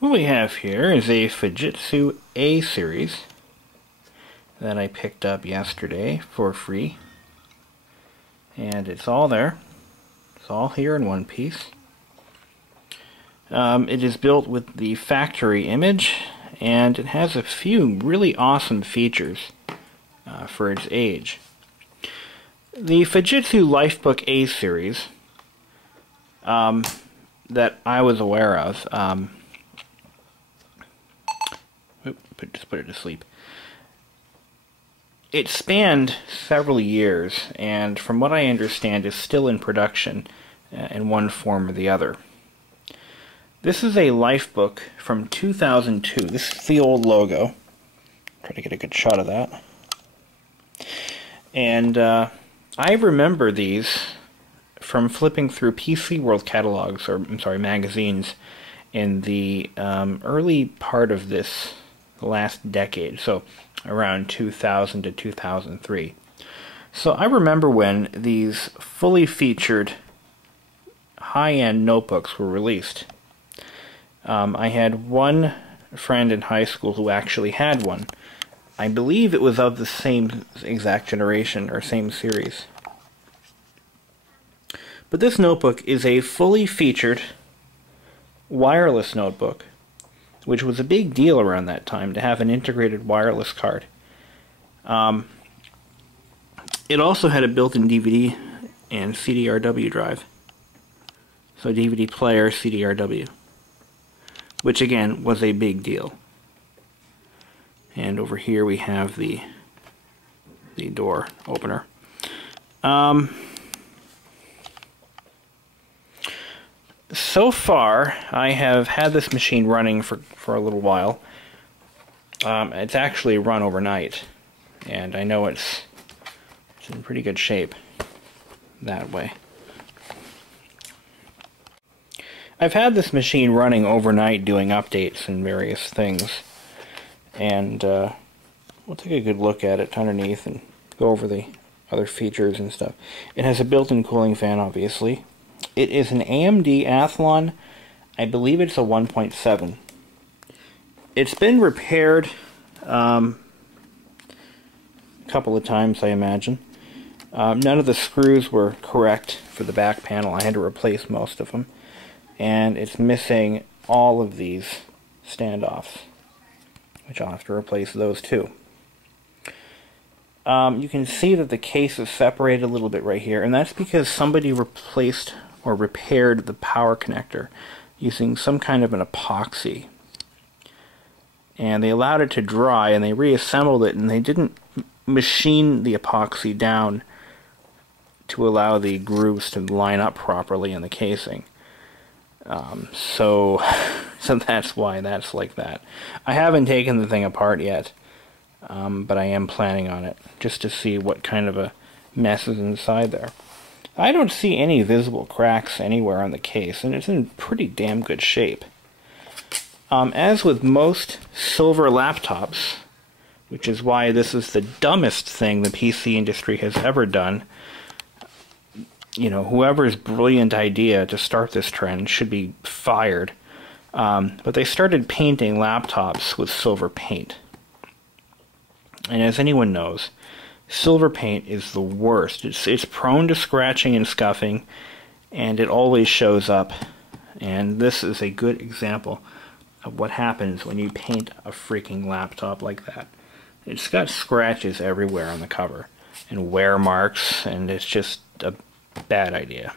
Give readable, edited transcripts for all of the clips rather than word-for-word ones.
What we have here is a Fujitsu A series that I picked up yesterday for free. And it's all there. It's all here in one piece. It is built with the factory image, and it has a few really awesome features for its age. The Fujitsu Lifebook A series that I was aware of, just put it to sleep. It spanned several years, and from what I understand is still in production in one form or the other. This is a Lifebook from 2002. This is the old logo. Try to get a good shot of that. And I remember these from flipping through PC World catalogs, or I'm sorry, magazines, in the early part of this last decade, so around 2000 to 2003. So I remember when these fully featured high-end notebooks were released. I had one friend in high school who actually had one. I believe it was of the same exact generation or same series. But this notebook is a fully featured wireless notebook, which was a big deal around that time to have an integrated wireless card. It also had a built-in DVD and CDRW drive. So DVD player, CDRW. Which again was a big deal. And over here we have the door opener. So far, I have had this machine running for a little while. It's actually run overnight, and I know it's in pretty good shape that way. I've had this machine running overnight doing updates and various things, and we'll take a good look at it underneath and go over the other features and stuff. It has a built-in cooling fan, obviously. It is an AMD Athlon. I believe it's a 1.7. It's been repaired a couple of times, I imagine. None of the screws were correct for the back panel. I had to replace most of them. And it's missing all of these standoffs, which I'll have to replace those too. You can see that the case is separated a little bit right here, and that's because somebody replaced or repaired the power connector using some kind of an epoxy. And they allowed it to dry, and they reassembled it, and they didn't machine the epoxy down to allow the grooves to line up properly in the casing. So that's why that's like that. I haven't taken the thing apart yet, but I am planning on it, just to see what kind of a mess is inside there. I don't see any visible cracks anywhere on the case, and it's in pretty damn good shape. As with most silver laptops, which is why this is the dumbest thing the PC industry has ever done, you know, whoever's brilliant idea to start this trend should be fired. But they started painting laptops with silver paint. And as anyone knows, silver paint is the worst. It's prone to scratching and scuffing, and it always shows up. And this is a good example of what happens when you paint a freaking laptop like that. It's got scratches everywhere on the cover, and wear marks, and it's just a bad idea.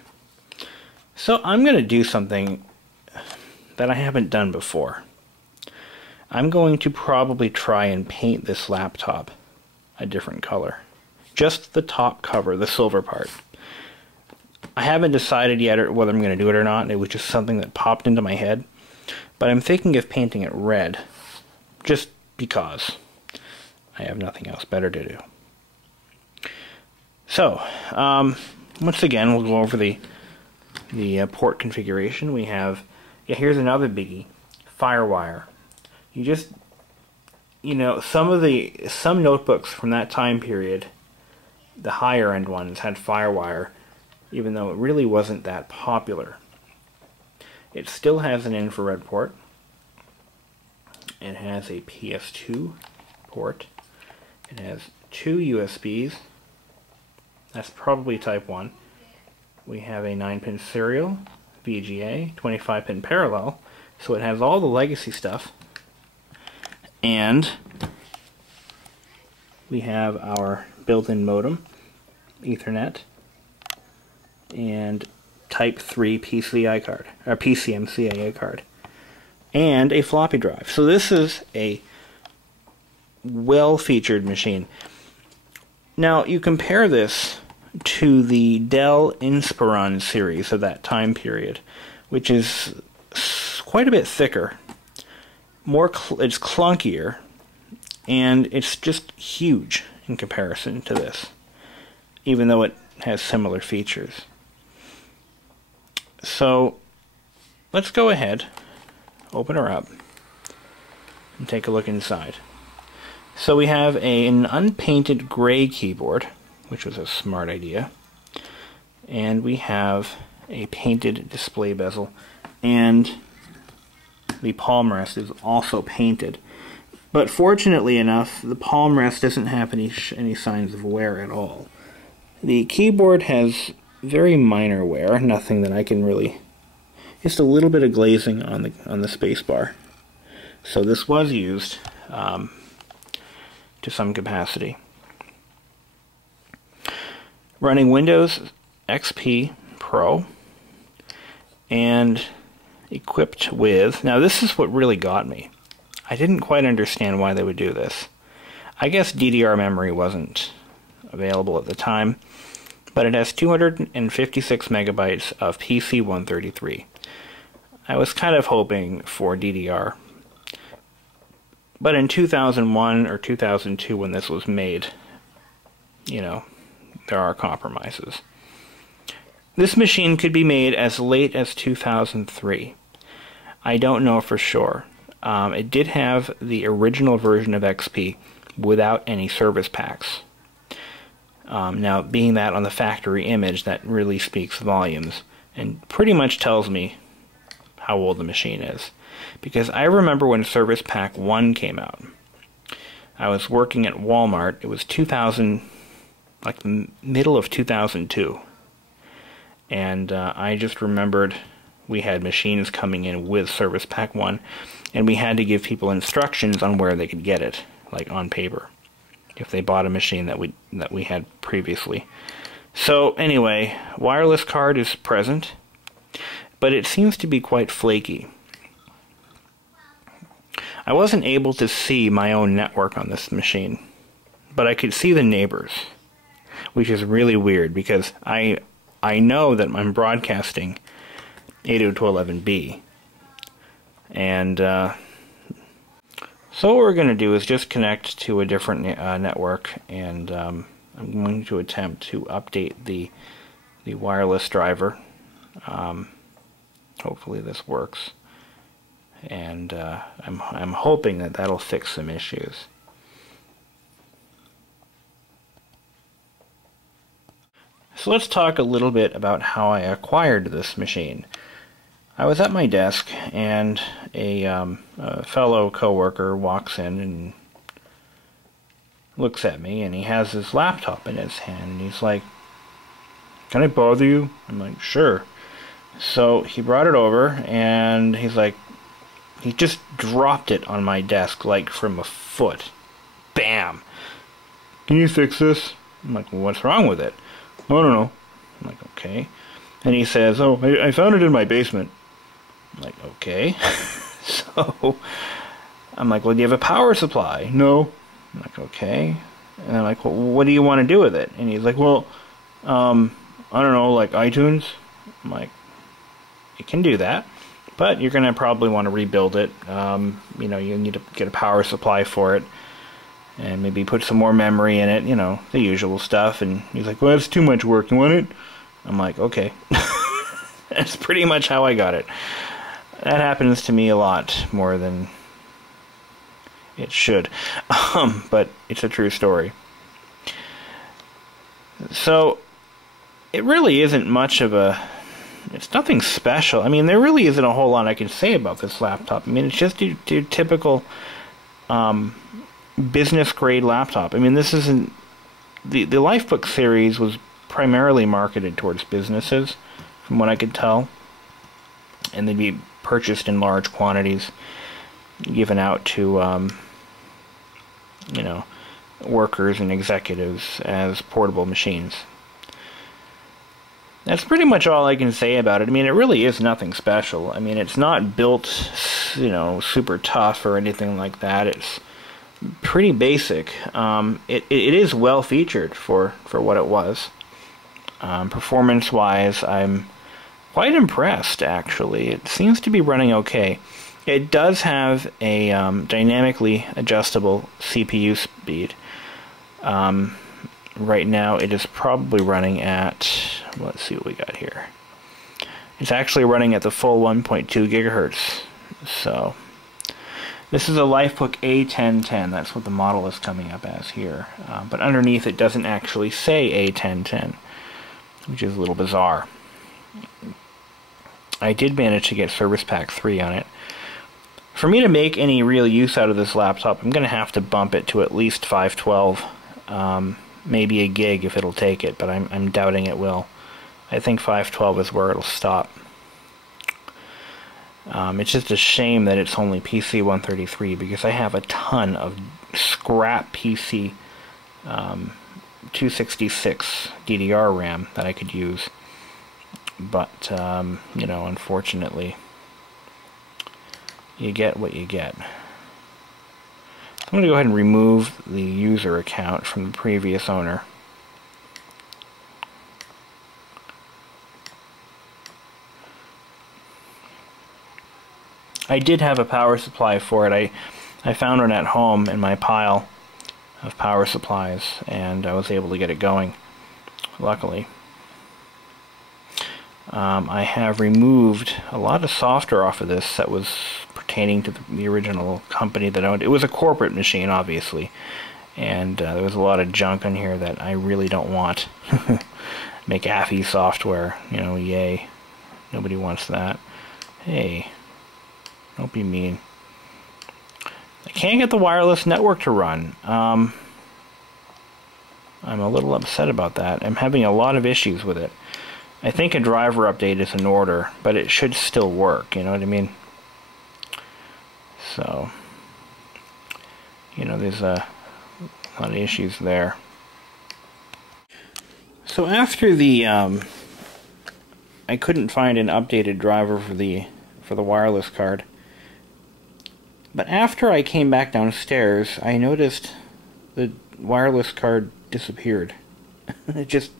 So I'm going to do something that I haven't done before. I'm going to probably try and paint this laptop a different color. Just the top cover, the silver part. I haven't decided yet whether I'm going to do it or not. It was just something that popped into my head. But I'm thinking of painting it red, just because I have nothing else better to do. So, once again, we'll go over the port configuration. We have, here's another biggie, FireWire. You know, some notebooks from that time period, the higher end ones, had FireWire, even though it really wasn't that popular. It still has an infrared port. It has a PS2 port. It has 2 USBs. That's probably type 1. We have a 9-pin serial, VGA, 25-pin parallel, so it has all the legacy stuff. And we have our built-in modem, Ethernet, and type 3 PCI card, or PCMCIA card, and a floppy drive. So this is a well-featured machine. Now you compare this to the Dell Inspiron series of that time period, which is quite a bit thicker, it's clunkier, and it's just huge in comparison to this, even though it has similar features. So let's go ahead, open her up, and take a look inside. So we have an unpainted gray keyboard, which was a smart idea, and we have a painted display bezel, and the palm rest is also painted. But fortunately enough, the palm rest doesn't have any signs of wear at all. The keyboard has very minor wear, nothing that I can really, just a little bit of glazing on the space bar. So this was used to some capacity. Running Windows XP Pro and equipped with, now this is what really got me. I didn't quite understand why they would do this. I guess DDR memory wasn't available at the time, but it has 256 megabytes of PC-133. I was kind of hoping for DDR, but in 2001 or 2002 when this was made, you know, there are compromises. This machine could be made as late as 2003. I don't know for sure. It did have the original version of XP without any service packs. Now, being that on the factory image, that really speaks volumes and pretty much tells me how old the machine is. Because I remember when Service Pack 1 came out. I was working at Walmart. It was 2000, like the middle of 2002. And I just remembered we had machines coming in with Service Pack 1, and we had to give people instructions on where they could get it, like on paper, if they bought a machine that we had previously. So anyway, wireless card is present, but it seems to be quite flaky. I wasn't able to see my own network on this machine, but I could see the neighbors, which is really weird because I know that I'm broadcasting 802.11b, and so what we're going to do is just connect to a different network, and I'm going to attempt to update the wireless driver. Hopefully this works, and I'm hoping that that'll fix some issues. So let's talk a little bit about how I acquired this machine. I was at my desk, and a fellow coworker walks in and looks at me, and he has his laptop in his hand, and he's like, "Can I bother you?" I'm like, "Sure." So he brought it over, and he's like, he just dropped it on my desk like from a foot. Bam! "Can you fix this?" I'm like, "Well, what's wrong with it?" "I don't know." I'm like, "Okay." And he says, "Oh, I found it in my basement." I'm like, "Okay." So I'm like, "Well, do you have a power supply?" "No." I'm like, "Okay." And I'm like, "Well, what do you want to do with it?" And he's like, "Well, I don't know, like iTunes." I'm like, "You can do that, but you're going to probably want to rebuild it. You know, you need to get a power supply for it, and maybe put some more memory in it, you know, the usual stuff." And he's like, "Well, that's too much work. You want it?" I'm like, "Okay." That's pretty much how I got it. That happens to me a lot more than it should, but it's a true story. So it really isn't much of a it's nothing special. I mean, there really isn't a whole lot I can say about this laptop. I mean, it's just your typical business-grade laptop. I mean, this isn't... The Lifebook series was primarily marketed towards businesses, from what I could tell. And they'd be purchased in large quantities, given out to, you know, workers and executives as portable machines. That's pretty much all I can say about it. I mean, it really is nothing special. I mean, it's not built, you know, super tough or anything like that. It's pretty basic. It is well featured for what it was. Performance-wise, I'm quite impressed, actually. It seems to be running okay. It does have a dynamically adjustable CPU speed. Right now it is probably running at, let's see what we got here. It's actually running at the full 1.2 gigahertz. So this is a Lifebook A1010. That's what the model is coming up as here. But underneath it doesn't actually say A1010, which is a little bizarre. I did manage to get Service Pack 3 on it. For me to make any real use out of this laptop, I'm going to have to bump it to at least 512. Maybe a gig if it'll take it, but I'm doubting it will. I think 512 is where it'll stop. It's just a shame that it's only PC 133, because I have a ton of scrap PC 266 DDR RAM that I could use. But, you know, unfortunately, you get what you get. I'm going to go ahead and remove the user account from the previous owner. I did have a power supply for it. I found one at home in my pile of power supplies, and I was able to get it going, luckily. I have removed a lot of software off of this that was pertaining to the original company that owned it. It was a corporate machine, obviously, and there was a lot of junk on here that I really don't want. McAfee software, you know, yay. Nobody wants that. Hey, don't be mean. I can't get the wireless network to run. I'm a little upset about that. I'm having a lot of issues with it. I think a driver update is in order, but it should still work, you know what I mean? So, you know, there's a lot of issues there. So after the, I couldn't find an updated driver for the wireless card. But after I came back downstairs, I noticed the wireless card disappeared. It just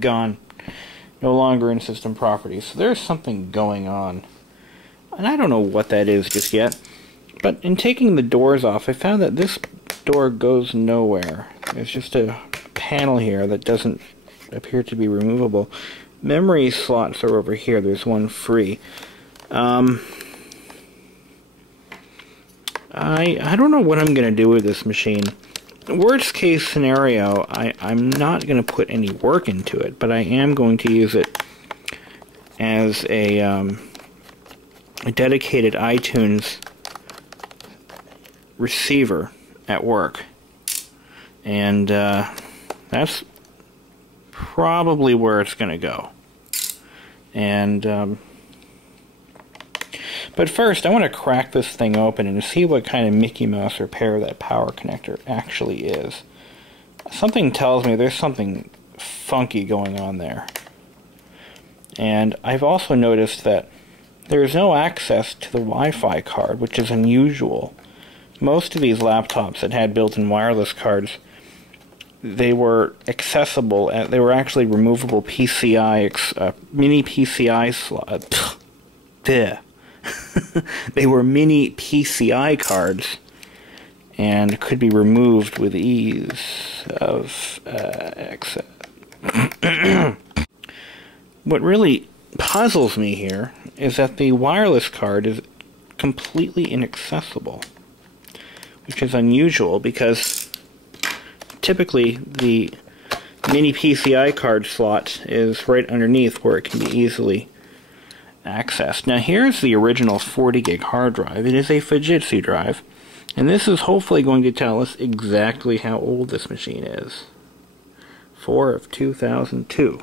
gone. No longer in system properties. So there's something going on. And I don't know what that is just yet. But in taking the doors off, I found that this door goes nowhere. There's just a panel here that doesn't appear to be removable. Memory slots are over here. There's one free. I don't know what I'm going to do with this machine. Worst case scenario, I'm not going to put any work into it, but I am going to use it as a dedicated iTunes receiver at work. And that's probably where it's going to go. And but first, I want to crack this thing open and see what kind of Mickey Mouse repair that power connector actually is. Something tells me there's something funky going on there. And I've also noticed that there's no access to the Wi-Fi card, which is unusual. Most of these laptops that had built-in wireless cards, they were accessible, and they were actually removable PCI, mini PCI slot. They were mini PCI cards and could be removed with ease of access. What really puzzles me here is that the wireless card is completely inaccessible, which is unusual because typically the mini PCI card slot is right underneath where it can be easily accessed. Now here's the original 40 gig hard drive. It is a Fujitsu drive, and this is hopefully going to tell us exactly how old this machine is. 4 of 2002.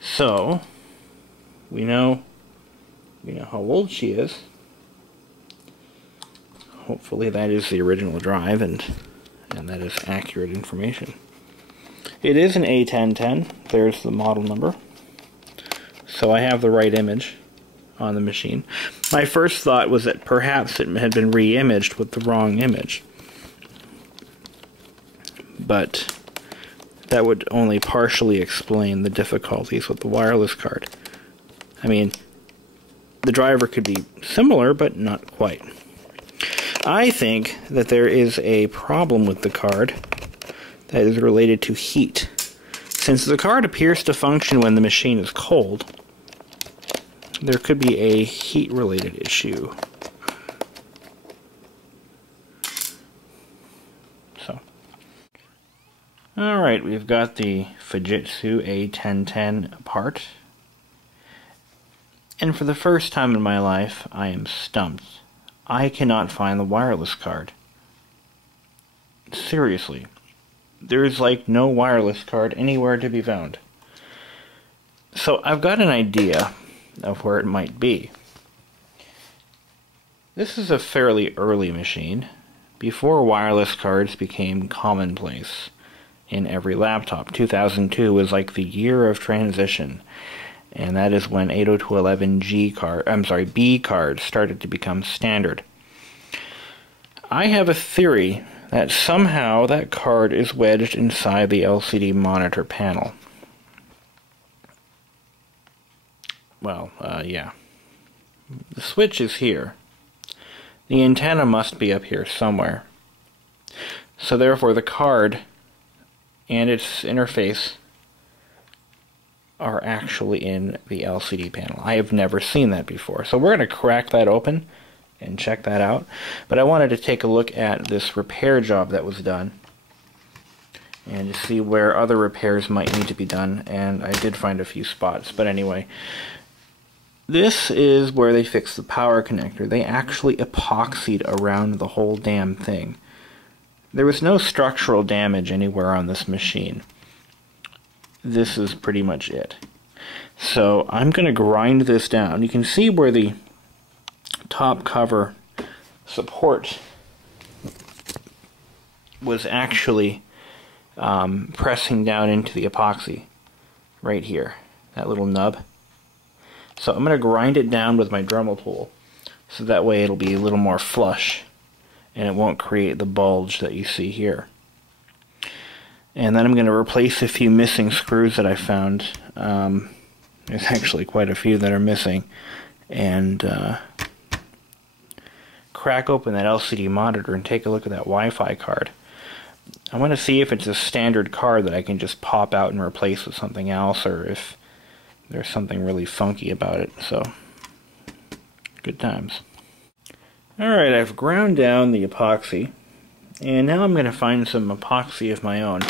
So we know how old she is. Hopefully that is the original drive, and that is accurate information. It is an A1010. There's the model number. So I have the right image on the machine. My first thought was that perhaps it had been re-imaged with the wrong image. But that would only partially explain the difficulties with the wireless card. I mean, the driver could be similar, but not quite. I think that there is a problem with the card that is related to heat. Since the card appears to function when the machine is cold, there could be a heat-related issue. So, alright, we've got the Fujitsu A1010 apart. And for the first time in my life, I am stumped. I cannot find the wireless card. Seriously. There's like no wireless card anywhere to be found. So I've got an idea of where it might be. This is a fairly early machine, before wireless cards became commonplace in every laptop. 2002 was like the year of transition, and that is when 802.11 B cards started to become standard. I have a theory that somehow that card is wedged inside the LCD monitor panel. Well, yeah. The switch is here. The antenna must be up here somewhere. So therefore the card and its interface are actually in the LCD panel. I have never seen that before. So we're going to crack that open and check that out. But I wanted to take a look at this repair job that was done and to see where other repairs might need to be done, and I did find a few spots. But anyway, this is where they fixed the power connector. They actually epoxied around the whole damn thing. There was no structural damage anywhere on this machine. This is pretty much it. So I'm going to grind this down. You can see where the top cover support was actually pressing down into the epoxy right here, that little nub. So I'm going to grind it down with my Dremel tool so that way it'll be a little more flush and it won't create the bulge that you see here. And then I'm going to replace a few missing screws that I found. There's actually quite a few that are missing. And crack open that LCD monitor and take a look at that Wi-Fi card. I want to see if it's a standard card that I can just pop out and replace with something else, or if there's something really funky about it. So, good times. Alright, I've ground down the epoxy, and now I'm going to find some epoxy of my own.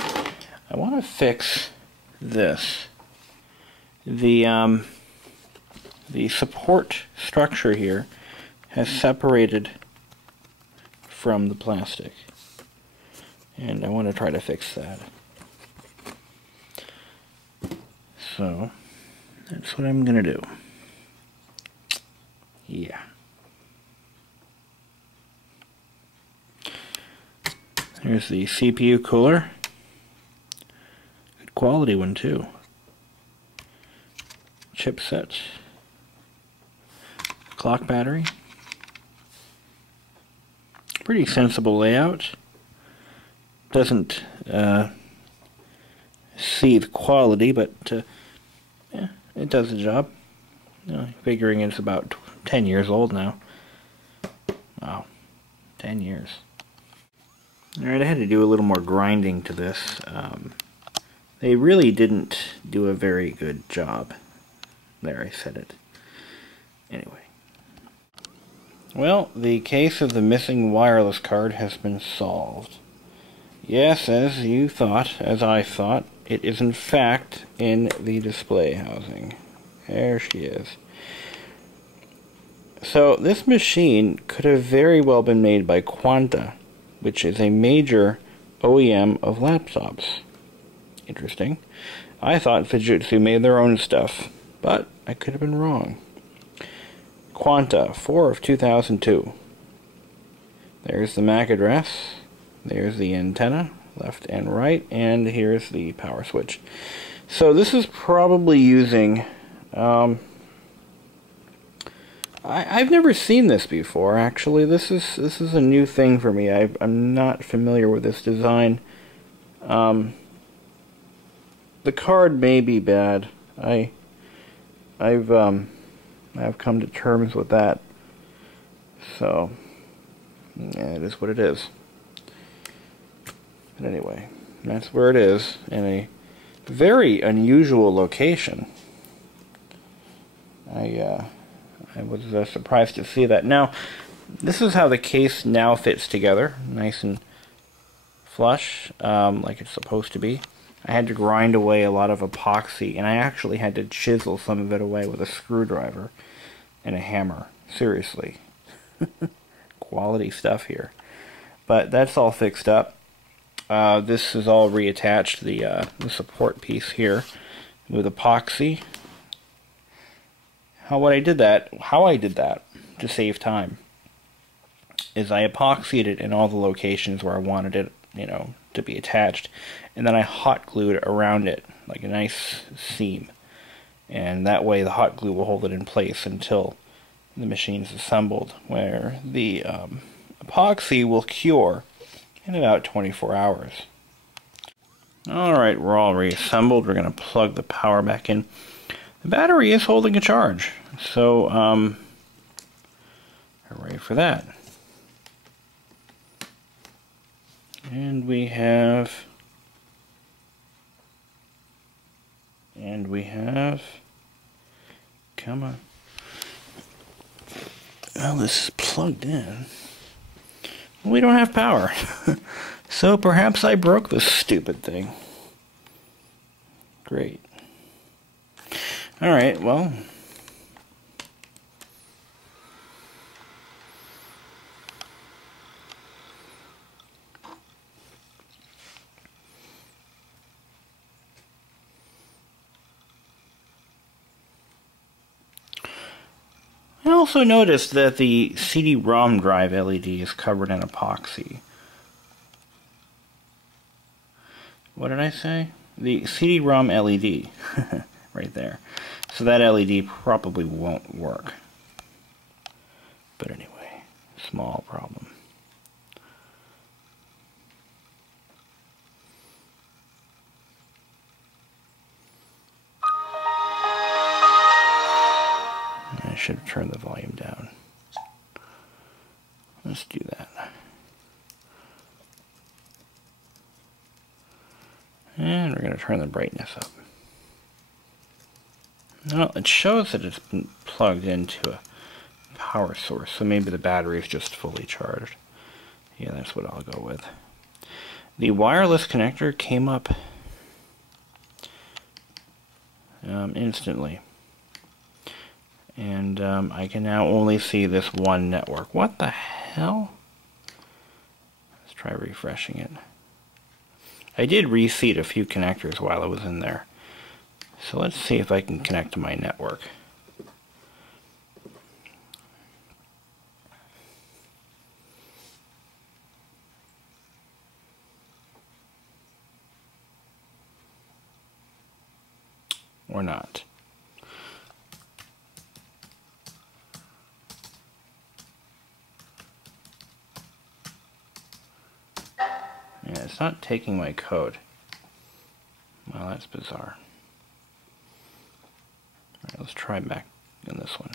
I want to fix this. The support structure here has separated from the plastic, and I want to try to fix that. So that's what I'm going to do. Yeah. Here's the CPU cooler. Good quality one too. Chipset. Clock battery. Pretty sensible layout. Doesn't see the quality, but yeah, it does the job. Figuring it's about 10 years old now. Wow, 10 years. Alright, I had to do a little more grinding to this. They really didn't do a very good job. There, I said it. Anyway. Well, the case of the missing wireless card has been solved. Yes, as you thought, as I thought, it is in fact in the display housing. There she is. So this machine could have very well been made by Quanta, which is a major OEM of laptops. Interesting. I thought Fujitsu made their own stuff, but I could have been wrong. Quanta, 4 of 2002. There's the MAC address. There's the antenna, left and right, and here's the power switch. So this is probably using... I've never seen this before, actually. This is a new thing for me. I'm not familiar with this design. The card may be bad. I've come to terms with that. So, yeah, it is what it is. But anyway, that's where it is, in a very unusual location. I was surprised to see that. Now, this is how the case now fits together, nice and flush, like it's supposed to be. I had to grind away a lot of epoxy, and I actually had to chisel some of it away with a screwdriver and a hammer. Seriously. Quality stuff here. But that's all fixed up. This is all reattached, the support piece here, with epoxy. How I did that to save time is I epoxied it in all the locations where I wanted it, to be attached, and then I hot glued around it like a nice seam, and that way the hot glue will hold it in place until the machine's assembled, where the epoxy will cure in about 24 hours. Alright, we're all reassembled. We're going to plug the power back in. The battery is holding a charge, so hooray for that. And we have come on. Well, this is plugged in. We don't have power. So perhaps I broke this stupid thing. Great. Alright, well. I also noticed that the CD-ROM drive LED is covered in epoxy. What did I say? The CD-ROM LED. Right there. So that LED probably won't work. But anyway, small problem. I should have turned the volume down. Let's do that. And we're going to turn the brightness up. Well, it shows that it's been plugged into a power source, so maybe the battery is just fully charged. Yeah, that's what I'll go with. The wireless connector came up instantly. And I can now only see this one network. What the hell? Let's try refreshing it. I did reseat a few connectors while I was in there. So let's see if I can connect to my network. Or not. Yeah, it's not taking my code. Well, that's bizarre. Alright, let's try back in this one.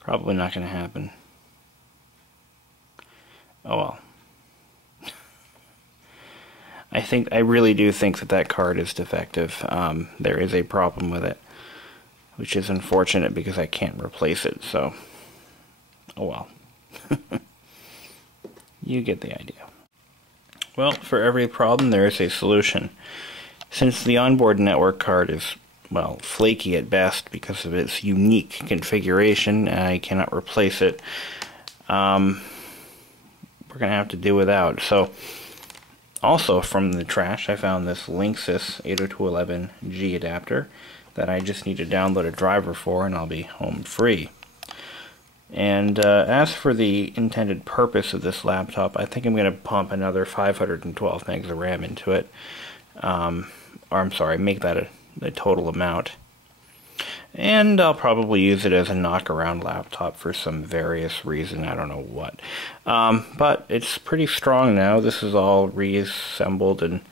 Probably not going to happen. Oh well. I I really do think that card is defective. There is a problem with it, which is unfortunate because I can't replace it, so, oh well. You get the idea. Well, for every problem there is a solution. Since the onboard network card is, well, flaky at best because of its unique configuration, and I cannot replace it, we're going to have to do without. So, also from the trash, I found this Linksys 802.11G adapter that I just need to download a driver for, and I'll be home free. And as for the intended purpose of this laptop, I think I'm going to pump another 512 megs of RAM into it. Or I'm sorry, make that a total amount. And I'll probably use it as a knock-around laptop for some various reason, I don't know what. But it's pretty strong now. This is all reassembled and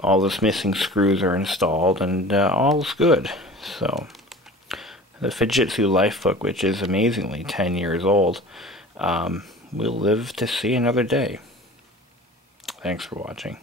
all those missing screws are installed, and all's good. So, the Fujitsu Lifebook, which is amazingly 10 years old, will live to see another day. Thanks for watching.